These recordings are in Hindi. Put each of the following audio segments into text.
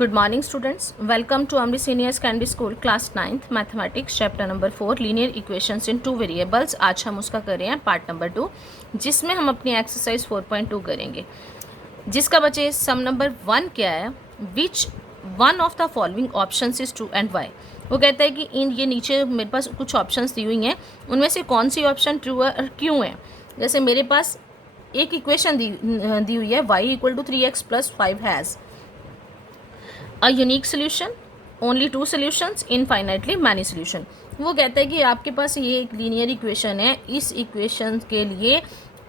Good morning students. Welcome to Amri Senior Secondary School Class 9th Mathematics Chapter number 4 Linear Equations in Two Variables. आज हम उसका कर रहे हैं पार्ट नंबर 2 जिसमें हम अपनी एक्सरसाइज 4.2 करेंगे जिसका बचे सम नंबर 1 क्या है which one of the following options is true and why. वो कहता है कि इन ये नीचे मेरे पास कुछ ऑप्शंस दी हुई हैं उनमें से कौन सी ऑप्शन ट्रू है और क्यों है। जैसे मेरे पास एक इक्वेशन दी हुई है y equal to 3x + 5 has a unique solution only two solutions infinitely many solution. वो कहता है कि आपके पास ये एक लीनियर इक्वेशन है, इस इक्वेशन के लिए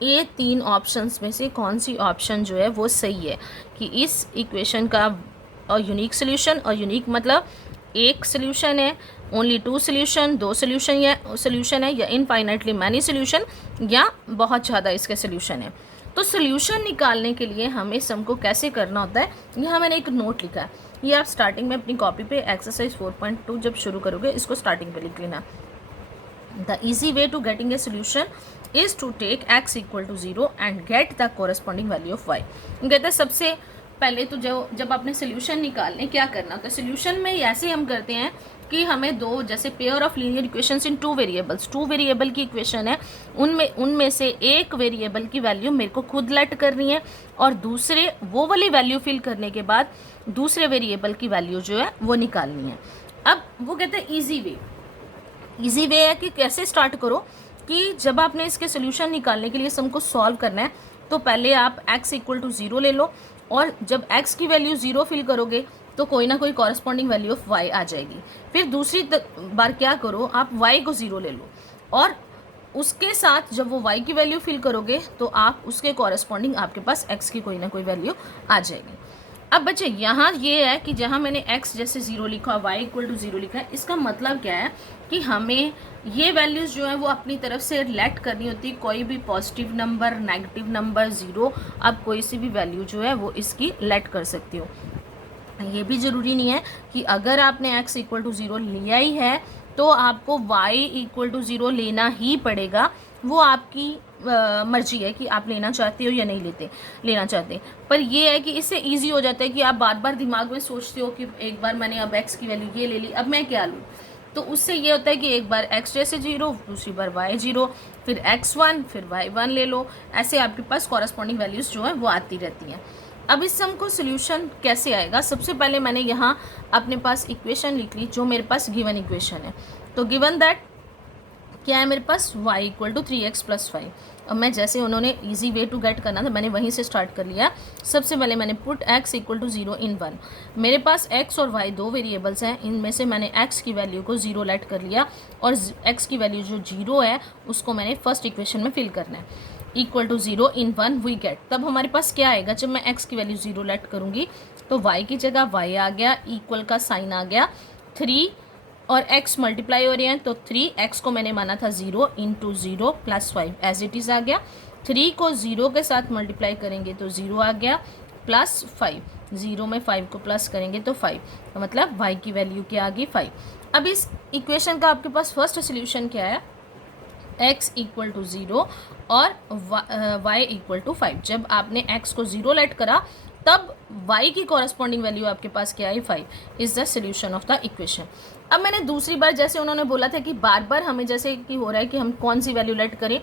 ये तीन ऑप्शंस में से कौन सी ऑप्शन जो है वो सही है कि इस इक्वेशन का यूनिक सोल्यूशन, और यूनिक मतलब एक सोल्यूशन है, ओनली टू सोल्यूशन, दो सोल्यूशन है या इनफाइनाइटली मैनी सोल्यूशन या बहुत ज़्यादा इसके सोल्यूशन है। तो सोल्यूशन निकालने के लिए हमें सम को कैसे करना होता है, यहाँ मैंने एक नोट लिखा है, ये आप स्टार्टिंग में अपनी कॉपी पे एक्सरसाइज 4.2 जब शुरू करोगे इसको स्टार्टिंग पे लिख लेना। The easy way to getting a solution is to take x equal to 0 and get the corresponding value of y। कहते हैं सबसे पहले तो जब आपने सोल्यूशन निकालने क्या करना होता है, सोल्यूशन में ऐसे हम करते हैं कि हमें दो जैसे pair of linear equations in two variable की इक्वेशन है, उनमें से एक वेरिएबल की वैल्यू मेरे को खुद लेट करनी है और दूसरे वो वाली वैल्यू फिल करने के बाद दूसरे वेरिएबल की वैल्यू जो है वो निकालनी है। अब वो कहते हैं ईजी वे है कि कैसे स्टार्ट करो कि जब आपने इसके सोल्यूशन निकालने के लिए सम को सॉल्व करना है तो पहले आप x इक्वल टू 0 ले लो और जब x की वैल्यू 0 फिल करोगे तो कोई ना कोई कॉरस्पॉन्डिंग वैल्यू ऑफ y आ जाएगी। फिर दूसरी बार क्या करो, आप y को 0 ले लो और उसके साथ जब वो y की वैल्यू फिल करोगे तो आप उसके कॉरस्पॉन्डिंग आपके पास x की कोई ना कोई वैल्यू आ जाएगी। अब बच्चे यहाँ ये है कि जहाँ मैंने x जैसे 0 लिखा, y इक्वल टू 0 लिखा है, इसका मतलब क्या है कि हमें ये वैल्यूज़ जो है वो अपनी तरफ से लेट करनी होती है। कोई भी पॉजिटिव नंबर, नेगेटिव नंबर, 0, आप कोई सी भी वैल्यू जो है वो इसकी लेट कर सकती हो। ये भी ज़रूरी नहीं है कि अगर आपने x इक्वल टू 0 लिया ही है तो आपको y इक्वल टू 0 लेना ही पड़ेगा। वो आपकी मर्जी है कि आप लेना चाहते हो या नहीं लेना चाहते। पर ये है कि इससे इजी हो जाता है कि आप बार बार दिमाग में सोचते हो कि एक बार मैंने अब x की वैल्यू ये ले ली, अब मैं क्या लूँ। तो उससे ये होता है कि एक बार x जैसे 0, दूसरी बार y 0, फिर x1, फिर y1 ले लो। ऐसे आपके पास कॉरस्पॉन्डिंग वैल्यूज़ जो है वो आती रहती हैं। अब इस सम को सोल्यूशन कैसे आएगा, सबसे पहले मैंने यहाँ अपने पास इक्वेशन लिख ली जो मेरे पास गिवन इक्वेशन है। तो गिवन दैट क्या है मेरे पास y इक्वल टू 3x + 5। अब मैं जैसे उन्होंने इजी वे टू गेट करना था मैंने वहीं से स्टार्ट कर लिया। सबसे पहले मैंने put x equal to 0 in 1। मेरे पास x और y दो वेरिएबल्स हैं, इनमें से मैंने x की वैल्यू को 0 लेट कर लिया और x की वैल्यू जो 0 है उसको मैंने फर्स्ट इक्वेशन में फिल करना है। Equal to 0 in 1 we get, तब हमारे पास क्या आएगा, जब मैं x की वैल्यू 0 लेट करूँगी तो y की जगह y आ गया, इक्वल का साइन आ गया, 3 और x मल्टीप्लाई हो रहे हैं तो 3x को मैंने माना था 0 इंटू 0 + 5 एज इट इज़ आ गया। 3 को 0 के साथ मल्टीप्लाई करेंगे तो 0 आ गया, + 5, 0 में 5 को प्लस करेंगे तो 5, तो मतलब y की वैल्यू क्या आ गई 5। अब इस इक्वेशन का आपके पास फर्स्ट सोल्यूशन क्या है, x इक्वल टू 0 और y इक्वल टू 5। जब आपने x को 0 लेट करा तब y की कॉरस्पॉन्डिंग वैल्यू आपके पास क्या आई 5 is the solution of the equation. अब मैंने दूसरी बार जैसे उन्होंने बोला था कि बार बार हमें जैसे कि हो रहा है कि हम कौन सी वैल्यू लेट करें,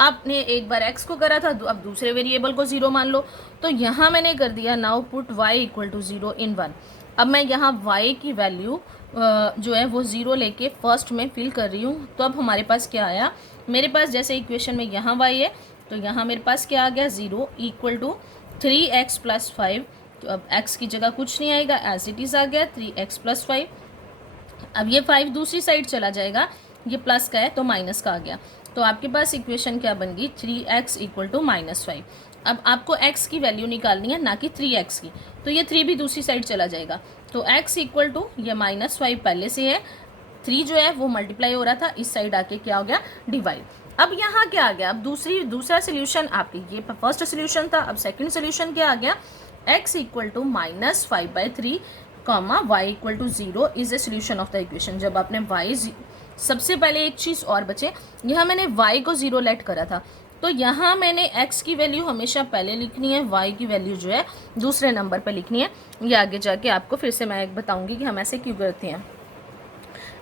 आपने एक बार x को करा था अब दूसरे वेरिएबल को 0 मान लो, तो यहाँ मैंने कर दिया now put y equal to 0 in 1। अब मैं यहाँ y की वैल्यू जो है वो 0 लेके फर्स्ट में फिल कर रही हूँ। तो अब हमारे पास क्या आया, मेरे पास जैसे इक्वेशन में यहाँ y है तो यहाँ मेरे पास क्या आ गया 0 इक्वल टू 3x + 5। तो अब x की जगह कुछ नहीं आएगा, एज इट इज़ आ गया 3x + 5। अब ये 5 दूसरी साइड चला जाएगा, ये प्लस का है तो माइनस का आ गया। तो आपके पास इक्वेशन क्या बन गई 3x इक्वल टू -5। अब आपको x की वैल्यू निकालनी है ना कि 3x की, तो ये 3 भी दूसरी साइड चला जाएगा। तो x इक्वल टू ये -5 पहले से है, 3 जो है वो मल्टीप्लाई हो रहा था, इस साइड आके क्या हो गया डिवाइड। अब यहाँ क्या आ गया, अब दूसरा सोल्यूशन आपके ये फर्स्ट सोल्यूशन था, अब सेकंड सोल्यूशन क्या आ गया, x equal to -5/3 comma y equal to 0 is a solution of the equation. जब आपने y सबसे पहले एक चीज़ और बचे, यहाँ मैंने y को 0 लेट करा था तो यहाँ मैंने x की वैल्यू हमेशा पहले लिखनी है, y की वैल्यू जो है दूसरे नंबर पर लिखनी है। ये आगे जाके आपको फिर से मैं बताऊंगी कि हम ऐसे क्यों करते हैं।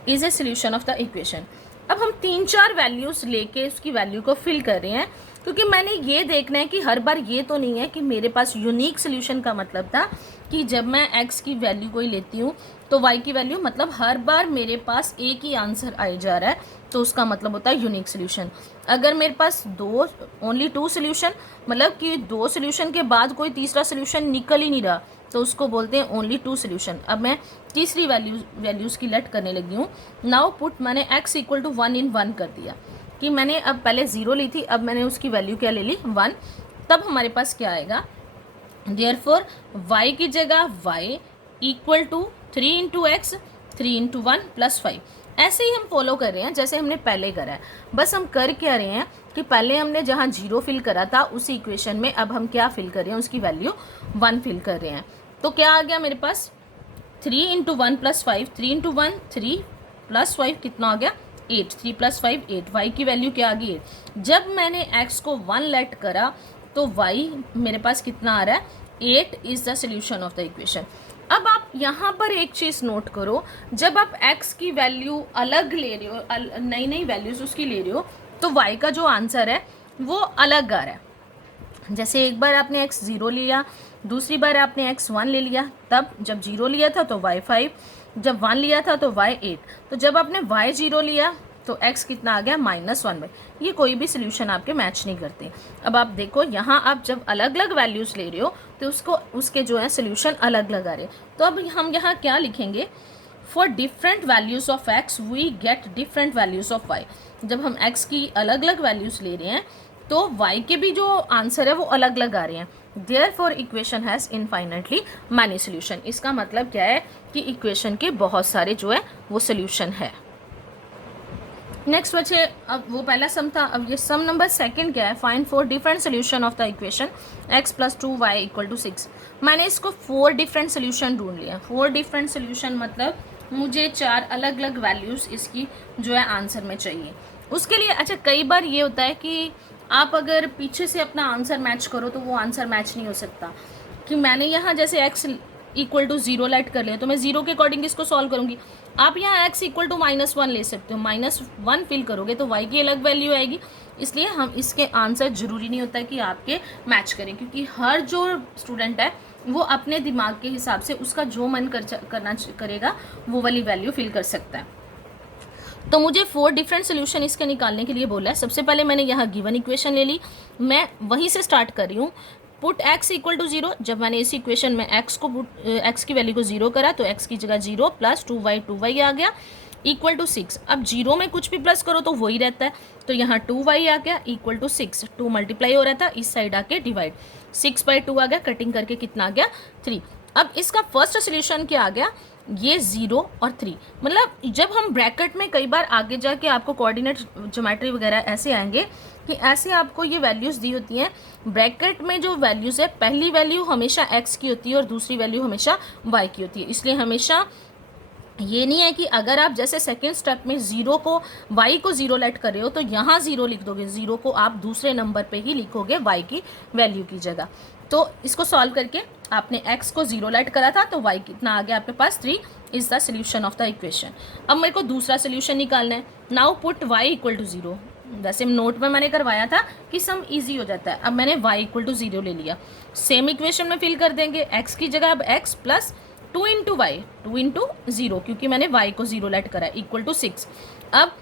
Is a solution of the equation. अब हम 3-4 वैल्यूज लेके उसकी वैल्यू को फिल कर रहे हैं, क्योंकि मैंने ये देखना है कि हर बार ये तो नहीं है कि मेरे पास यूनिक सोल्यूशन का मतलब था कि जब मैं x की वैल्यू कोई लेती हूँ तो y की वैल्यू, मतलब हर बार मेरे पास एक ही आंसर आई जा रहा है तो उसका मतलब होता है यूनिक सोल्यूशन। अगर मेरे पास ओनली 2 सोल्यूशन, मतलब कि 2 सोल्यूशन के बाद कोई तीसरा सोल्यूशन निकल ही नहीं रहा, तो उसको बोलते हैं ओनली 2 सोल्यूशन। अब मैं तीसरी वैल्यूज़ की लेट करने लगी हूँ। नाउ पुट, मैंने x इक्वल टू 1 इन 1 कर दिया कि मैंने अब पहले 0 ली थी, अब मैंने उसकी वैल्यू क्या ले ली 1। तब हमारे पास क्या आएगा, देयरफॉर y की जगह y equal to 3 into x, 3 into 1 plus 5। ऐसे ही हम फॉलो कर रहे हैं जैसे हमने पहले करा है। बस हम कर क्या रहे हैं कि पहले हमने जहाँ 0 फिल करा था उसी इक्वेशन में अब हम क्या फिल कर रहे हैं, उसकी वैल्यू 1 फिल कर रहे हैं। तो क्या आ गया मेरे पास 3 इंटू 1 प्लस 5, 3 इंटू 1 3 प्लस 5 कितना आ गया 8, 3 प्लस 5 8। y की वैल्यू क्या आ गई 8। जब मैंने x को 1 लेट करा तो y मेरे पास कितना आ रहा है 8 is the solution of the equation. अब आप यहाँ पर एक चीज़ नोट करो, जब आप x की वैल्यू अलग ले रहे हो, नई नई वैल्यूज़ उसकी ले रहे हो, तो y का जो आंसर है वो अलग आ रहा है। जैसे एक बार आपने x 0 लिया, दूसरी बार आपने x 1 ले लिया, तब जब 0 लिया था तो y 5, जब 1 लिया था तो y 8, तो जब आपने y 0 लिया तो x कितना आ गया -1 में। ये कोई भी सोल्यूशन आपके मैच नहीं करते। अब आप देखो यहाँ आप जब अलग अलग वैल्यूज़ ले रहे हो तो उसके जो है सोल्यूशन अलग अलग आ रहे। तो अब हम यहाँ क्या लिखेंगे, for different values of x we get different values of y। जब हम x की अलग अलग वैल्यूज़ ले रहे हैं तो y के भी जो आंसर है वो अलग अलग आ रहे हैं। Therefore equation has infinitely many solution. इसका मतलब क्या है कि इक्वेशन के बहुत सारे जो है वो सोल्यूशन है। नेक्स्ट बचे, अब वो पहला सम था, अब ये सम नंबर सेकंड क्या है, find 4 different solution of the equation x plus 2y equal to 6। मैंने इसको 4 डिफरेंट सोल्यूशन ढूंढ लिया। 4 डिफरेंट सोल्यूशन मतलब मुझे 4 अलग अलग वैल्यूज़ इसकी जो है आंसर में चाहिए। उसके लिए अच्छा कई बार ये होता है कि आप अगर पीछे से अपना आंसर मैच करो तो वो आंसर मैच नहीं हो सकता, कि मैंने यहाँ जैसे x इक्वल टू 0 लेट कर लिया तो मैं 0 के अकॉर्डिंग इसको सॉल्व करूँगी। आप यहाँ x इक्वल टू -1 ले सकते हो, -1 फिल करोगे तो y की अलग वैल्यू आएगी। इसलिए हम इसके आंसर ज़रूरी नहीं होता कि आपके मैच करें, क्योंकि हर जो स्टूडेंट है वो अपने दिमाग के हिसाब से उसका जो मन करना करेगा वो वाली वैल्यू फिल कर सकता है। तो मुझे 4 डिफरेंट सोल्यूशन इसके निकालने के लिए बोला है। सबसे पहले मैंने यहाँ गिवन इक्वेशन ले ली, मैं वहीं से स्टार्ट कर रही हूँ। पुट x इक्वल टू 0, जब मैंने इस इक्वेशन में x की वैल्यू को 0 करा तो x की जगह 0 प्लस 2y आ गया इक्वल टू 6। अब 0 में कुछ भी प्लस करो तो वही रहता है, तो यहाँ 2y आ गया इक्वल टू 6। 2 मल्टीप्लाई हो रहा था, इस साइड आके डिवाइड, 6/2 आ गया, कटिंग करके कितना आ गया 3। अब इसका फर्स्ट सोल्यूशन क्या आ गया, ये 0 और 3। मतलब जब हम ब्रैकेट में कई बार आगे जाके आपको कोऑर्डिनेट ज्योमेट्री वगैरह ऐसे आएंगे कि ऐसे आपको ये वैल्यूज़ दी होती हैं। ब्रैकेट में जो वैल्यूज़ है, पहली वैल्यू हमेशा x की होती है और दूसरी वैल्यू हमेशा y की होती है। इसलिए हमेशा ये नहीं है कि अगर आप जैसे सेकेंड स्टेप में 0 को y को 0 लेट कर रहे हो तो यहाँ 0 लिख दोगे, 0 को आप दूसरे नंबर पे ही लिखोगे y की वैल्यू की जगह। तो इसको सॉल्व करके आपने x को 0 लेट करा था तो y कितना आ गया आपके पास 3 is the solution of the equation. अब मेरे को दूसरा सोल्यूशन निकालना है। Now put y equal to 0। वैसे नोट में मैंने करवाया था कि सम इजी हो जाता है। अब मैंने y इक्वल टू 0 ले लिया, सेम इक्वेशन में फिल कर देंगे। x की जगह अब x plus 2 into y, 2 into 0, क्योंकि मैंने y को 0 लेट करा इक्वल टू 6। अब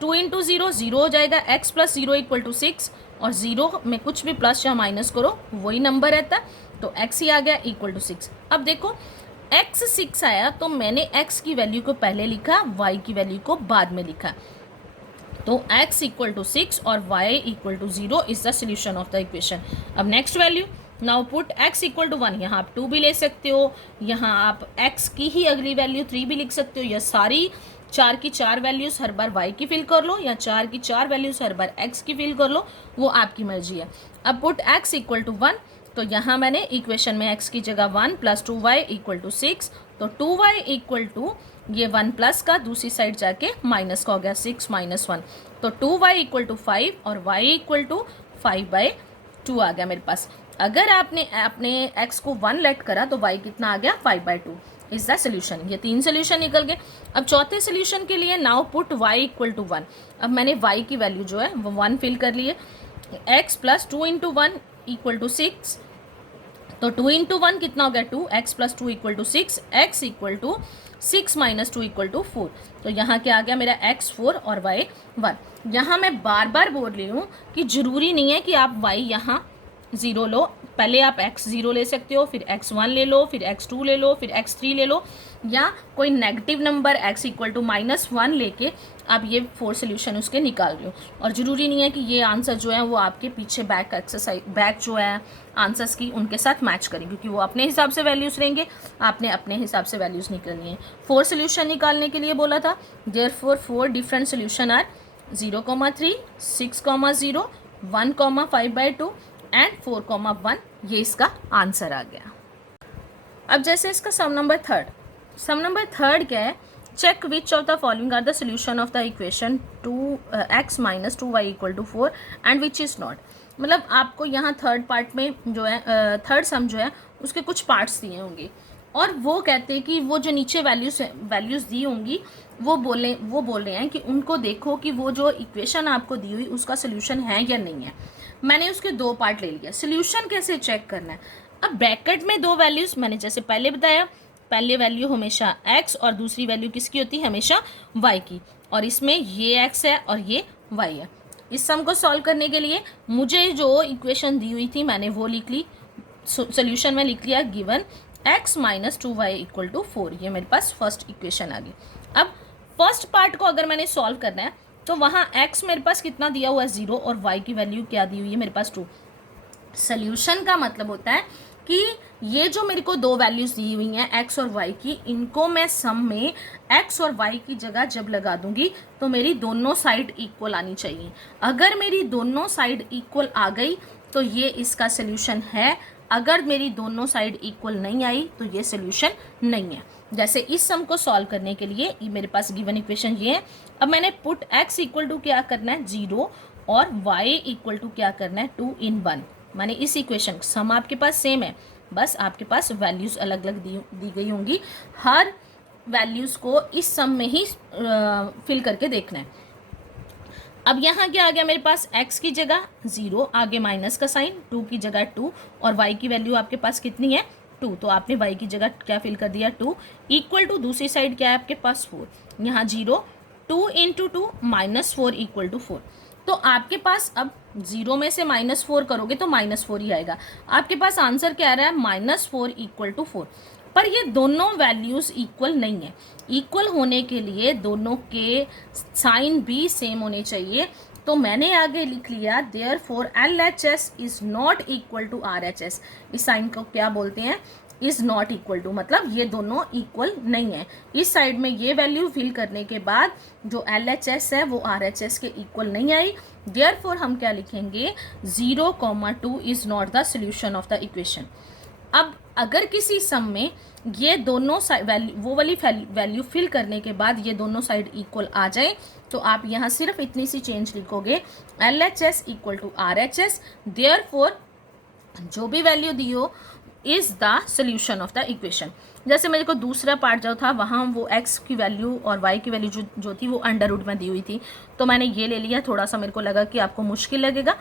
2 इंटू 0 0 हो जाएगा, x प्लस 0 इक्वल टू 6, और 0 में कुछ भी प्लस या माइनस करो वही नंबर रहता है, तो x ही आ गया इक्वल टू 6। अब देखो x 6 आया तो मैंने x की वैल्यू को पहले लिखा, y की वैल्यू को बाद में लिखा, तो x इक्वल टू 6 और y equal to 0 is the solution of the equation. अब next value, now put x equal to 1। यहाँ आप 2 भी ले सकते हो, यहाँ आप x की ही अगली वैल्यू 3 भी लिख सकते हो, या सारी 4 की 4 वैल्यूज़ हर बार y की फिल कर लो, या 4 की 4 वैल्यूज़ हर बार x की फिल कर लो, वो आपकी मर्जी है। अब पुट x इक्वल टू 1, तो यहाँ मैंने इक्वेशन में x की जगह 1 प्लस 2y इक्वल टू 6, तो 2y इक्वल टू ये 1 प्लस का दूसरी साइड जाके माइनस का हो गया 6 माइनस 1, तो 2y इक्वल टू 5 और y इक्वल टू 5/2 आ गया मेरे पास। अगर आपने अपने x को 1 लेट करा तो y कितना आ गया 5/2 इज द सोल्यूशन। ये 3 सोल्यूशन निकल गए। अब चौथे सोल्यूशन के लिए now put y equal to 1। अब मैंने y की वैल्यू जो है वो 1 फिल कर लिए। x plus 2 into 1 equal to 6, तो 2 इंटू 1 कितना हो गया 2, x plus 2 equal to 6, x equal to 6 minus 2 equal to 4। तो यहाँ क्या आ गया मेरा x 4 और y 1। यहाँ मैं बार बार बोल रही हूँ कि ज़रूरी नहीं है कि आप y यहाँ 0 लो, पहले आप x 0 ले सकते हो, फिर x 1 ले लो, फिर x 2 ले लो, फिर x 3 ले लो, या कोई negative number x equal to -1 लेके आप ये 4 सोल्यूशन उसके निकाल रहे हो। और ज़रूरी नहीं है कि ये आंसर जो है वो आपके पीछे बैक एक्सरसाइज बैक जो है आंसर्स की उनके साथ मैच करें, क्योंकि वो अपने हिसाब से वैल्यूज़ रहेंगे, आपने अपने हिसाब से वैल्यूज़ निकालनी है। 4 सोल्यूशन निकालने के लिए बोला था, therefore 4 different solution are 0,3, 6,0, 1,5/2 and 4,1। ये इसका आंसर आ गया। अब जैसे इसका सम नंबर थर्ड क्या है, check which of the following are the solution of the equation 2x minus 2y equal to 4 and which is not. मतलब आपको यहाँ थर्ड पार्ट में जो है थर्ड सम जो है उसके कुछ पार्ट्स दिए होंगे, और वो कहते हैं कि वो जो नीचे वैल्यूज़ दी होंगी वो बोल रहे हैं कि उनको देखो कि वो जो इक्वेशन आपको दी हुई उसका सोल्यूशन है या नहीं है। मैंने उसके 2 पार्ट ले लिया। सोल्यूशन कैसे चेक करना है, अब ब्रैकेट में 2 वैल्यूज़ मैंने जैसे पहले बताया, पहले वैल्यू हमेशा x और दूसरी वैल्यू किसकी होती है, हमेशा y की, और इसमें ये x है और ये y है। इस सम को सॉल्व करने के लिए मुझे जो इक्वेशन दी हुई थी मैंने वो लिख ली, सोल्यूशन में लिख लिया given x minus 2y equal to 4। ये मेरे पास फर्स्ट इक्वेशन आ गई। अब फर्स्ट पार्ट को अगर मैंने सॉल्व करना है तो वहाँ x मेरे पास कितना दिया हुआ है 0 और y की वैल्यू क्या दी हुई है मेरे पास 2। सोल्यूशन का मतलब होता है कि ये जो मेरे को 2 वैल्यूज़ दी हुई हैं x और y की, इनको मैं सम में x और y की जगह जब लगा दूंगी तो मेरी दोनों साइड इक्वल आनी चाहिए। अगर मेरी दोनों साइड इक्वल आ गई तो ये इसका सोल्यूशन है, अगर मेरी दोनों साइड इक्वल नहीं आई तो ये सोल्यूशन नहीं है। जैसे इस सम को सॉल्व करने के लिए मेरे पास गिवन इक्वेशन ये है। अब मैंने पुट x इक्वल टू क्या करना है 0 और y इक्वल टू क्या करना है 2 in 1। माने इस इक्वेशन सम आपके पास सेम है, बस आपके पास वैल्यूज़ अलग अलग दी गई होंगी। हर वैल्यूज़ को इस सम में ही फिल करके देखना है। अब यहाँ क्या आ गया मेरे पास, x की जगह 0, आगे माइनस का साइन, 2 की जगह 2, और y की वैल्यू आपके पास कितनी है 2, तो आपने y की जगह क्या फिल कर दिया 2, इक्वल टू दूसरी साइड क्या है आपके पास 4, यहाँ 0, 2 इंटू 2 -4 इक्वल टू 4। तो आपके पास अब 0 में से -4 करोगे तो -4 ही आएगा। आपके पास आंसर क्या आ रहा है -4 इक्वल टू 4। पर ये दोनों वैल्यूज़ इक्वल नहीं है। इक्वल होने के लिए दोनों के साइन भी सेम होने चाहिए। तो मैंने आगे लिख लिया therefore LHS is not equal to RHS। इस साइन को क्या बोलते हैं, इज़ नॉट इक्वल टू, मतलब ये दोनों इक्वल नहीं है। इस साइड में ये वैल्यू फिल करने के बाद जो LHS है वो RHS के इक्वल नहीं आई। देयरफॉर हम क्या लिखेंगे 0,2 is not the solution of the equation. अब अगर किसी सम में ये दोनों वो वाली वैल्यू फिल करने के बाद ये दोनों साइड इक्वल आ जाए तो आप यहाँ सिर्फ इतनी सी चेंज लिखोगे LHS equal to RHS। Therefore जो भी वैल्यू दी हो is the solution of the equation. जैसे मेरे को दूसरा पार्ट जो था वहाँ वो x की वैल्यू और y की वैल्यू जो थी वो अंडर रूट में दी हुई थी, तो मैंने ये ले लिया। थोड़ा सा मेरे को लगा कि आपको मुश्किल लगेगा,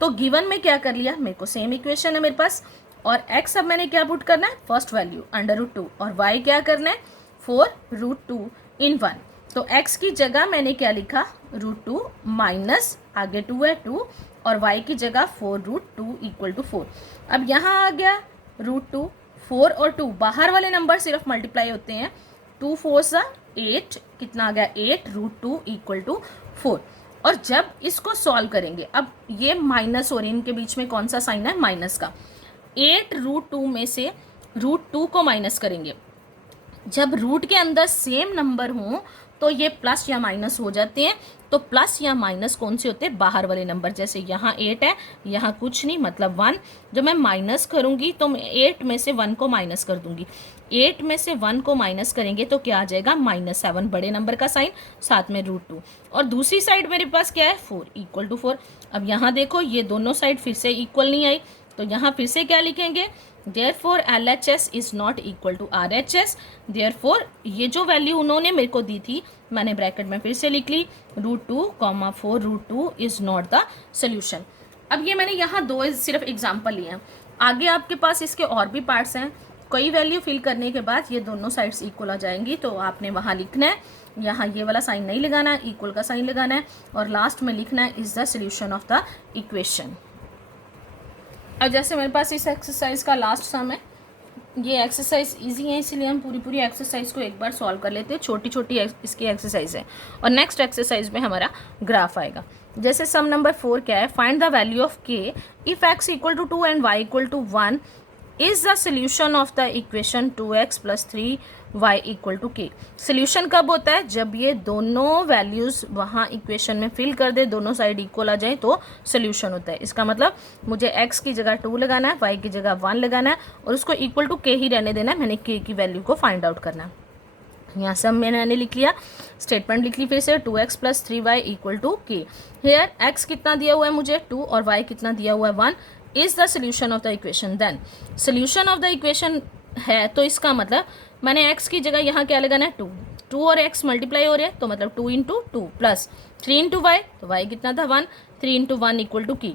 तो गिवन में क्या कर लिया, मेरे को सेम इक्वेशन है मेरे पास, और x अब मैंने क्या पुट करना है फर्स्ट वैल्यू √2, और y क्या करना है 4√2 in 1। तो x की जगह मैंने क्या लिखा √2 माइनस आगे 2 है 2, और y की जगह 4√2 इक्वल टू 4। अब यहाँ आ गया √2, 4 और 2 बाहर वाले नंबर सिर्फ मल्टीप्लाई होते हैं, 2 4 सा 8, कितना आ गया 8√2 इक्वल टू 4। और जब इसको सॉल्व करेंगे, अब ये माइनस और इनके बीच में कौन सा साइन है माइनस का, 8√2 में से √2 को माइनस करेंगे। जब रूट के अंदर सेम नंबर हों तो ये प्लस या माइनस हो जाते हैं। तो प्लस या माइनस कौन से होते हैं, बाहर वाले नंबर। जैसे यहाँ 8 है, यहाँ कुछ नहीं मतलब 1। जब मैं माइनस करूँगी तो मैं 8 में से 1 को माइनस कर दूंगी। 8 में से 1 को माइनस करेंगे तो क्या आ जाएगा, -7, बड़े नंबर का साइन, साथ में √2। और दूसरी साइड मेरे पास क्या है, 4 इक्वल टू 4। अब यहाँ देखो ये दोनों साइड फिर से इक्वल नहीं आई, तो यहाँ फिर से क्या लिखेंगे, therefore LHS is not equal to RHS। Therefore ये जो वैल्यू उन्होंने मेरे को दी थी मैंने ब्रैकेट में फिर से लिख ली, √2, 4 √2 इज नॉट द सोल्यूशन। अब ये मैंने यहाँ दो सिर्फ एग्जाम्पल लिए हैं, आगे आपके पास इसके और भी पार्ट्स हैं। कोई वैल्यू फिल करने के बाद ये दोनों साइड्स इक्वल आ जाएंगी, तो आपने वहाँ लिखना है, यहाँ ये वाला साइन नहीं लगाना है, इक्वल का साइन लगाना है, और लास्ट में लिखना है is the solution of the equation. अब जैसे मेरे पास इस एक्सरसाइज का लास्ट सम है, ये एक्सरसाइज इजी है इसलिए हम पूरी एक्सरसाइज को एक बार सॉल्व कर लेते हैं। छोटी छोटी इसकी एक्सरसाइज है और नेक्स्ट एक्सरसाइज में हमारा ग्राफ आएगा। जैसे सम नंबर 4 क्या है, find the value of k if x equal to 2 and y equal to 1 is the solution of the equation 2x + 3y equal to k। Solution कब होता है, जब ये दोनों वैल्यूज वहाँ इक्वेशन में फिल कर दे, दोनों साइड इक्वल आ जाए तो सोल्यूशन होता है। इसका मतलब मुझे x की जगह 2 लगाना है, y की जगह 1 लगाना है और उसको इक्वल टू k ही रहने देना है। मैंने k की वैल्यू को फाइंड आउट करना है। यहाँ सब मैंने लिख लिया, स्टेटमेंट लिख ली फिर से, 2x + 3y equal to k। Here x कितना दिया हुआ है मुझे 2 और y कितना दिया हुआ है 1 is the solution of the equation. Then solution of the equation है, तो इसका मतलब मैंने x की जगह यहाँ क्या लगाना है 2 और x मल्टीप्लाई हो रहे हैं, तो मतलब 2 × 2 प्लस 3 × y, तो y कितना था 1, 3 × 1 इक्वल टू k।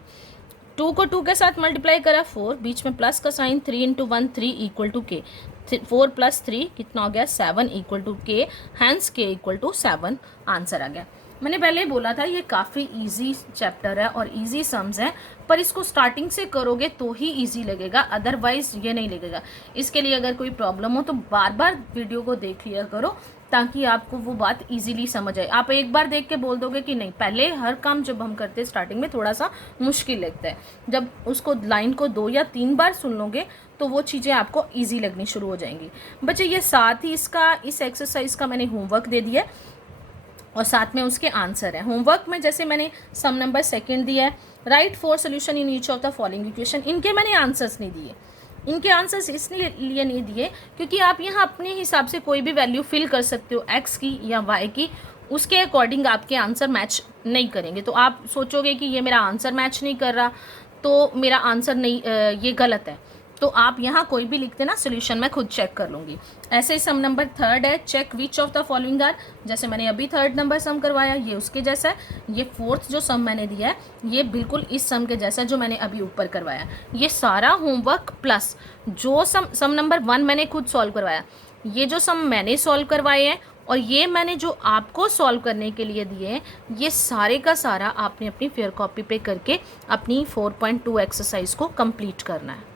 2 को 2 के साथ मल्टीप्लाई करा 4, बीच में प्लस का साइन, 3 × 1 3 इक्वल टू k। 4 + 3 कितना हो गया 7 equal to k, hence k equal to 7 answer आ गया। मैंने पहले ही बोला था ये काफ़ी इजी चैप्टर है और इजी सम्स हैं, पर इसको स्टार्टिंग से करोगे तो ही इजी लगेगा, अदरवाइज ये नहीं लगेगा। इसके लिए अगर कोई प्रॉब्लम हो तो बार बार वीडियो को देख लिया करो ताकि आपको वो बात इजीली समझ आए। आप एक बार देख के बोल दोगे कि नहीं, पहले हर काम जब हम करते हैं स्टार्टिंग में थोड़ा सा मुश्किल लगता है, जब उसको लाइन को 2 या 3 बार सुन लोगे तो वो चीज़ें आपको ईजी लगनी शुरू हो जाएंगी। बच्चे ये साथ ही इस एक्सरसाइज का मैंने होमवर्क दे दिया और साथ में उसके आंसर है। होमवर्क में जैसे मैंने सम नंबर 2 दिया है, right 4 solution in each of the following equation. इनके मैंने आंसर्स नहीं दिए, इनके आंसर्स इसलिए नहीं दिए क्योंकि आप यहाँ अपने हिसाब से कोई भी वैल्यू फिल कर सकते हो x की या y की, उसके अकॉर्डिंग आपके आंसर मैच नहीं करेंगे। तो आप सोचोगे कि ये मेरा आंसर मैच नहीं कर रहा तो मेरा आंसर नहीं, ये गलत है, तो आप यहाँ कोई भी लिखते ना, सोल्यूशन मैं खुद चेक कर लूँगी। ऐसे ही सम नंबर 3 है, check which of the following are. जैसे मैंने अभी 3rd नंबर सम करवाया, ये उसके जैसा है। ये 4th जो सम मैंने दिया है ये बिल्कुल इस सम के जैसा जो मैंने अभी ऊपर करवाया। ये सारा होमवर्क प्लस जो सम नंबर 1 मैंने खुद सॉल्व करवाया, ये जो सम मैंने सॉल्व करवाए हैं और ये मैंने जो आपको सॉल्व करने के लिए दिए हैं, ये सारे का सारा आपने अपनी फेयर कॉपी पे करके अपनी 4.2 एक्सरसाइज को कंप्लीट करना है।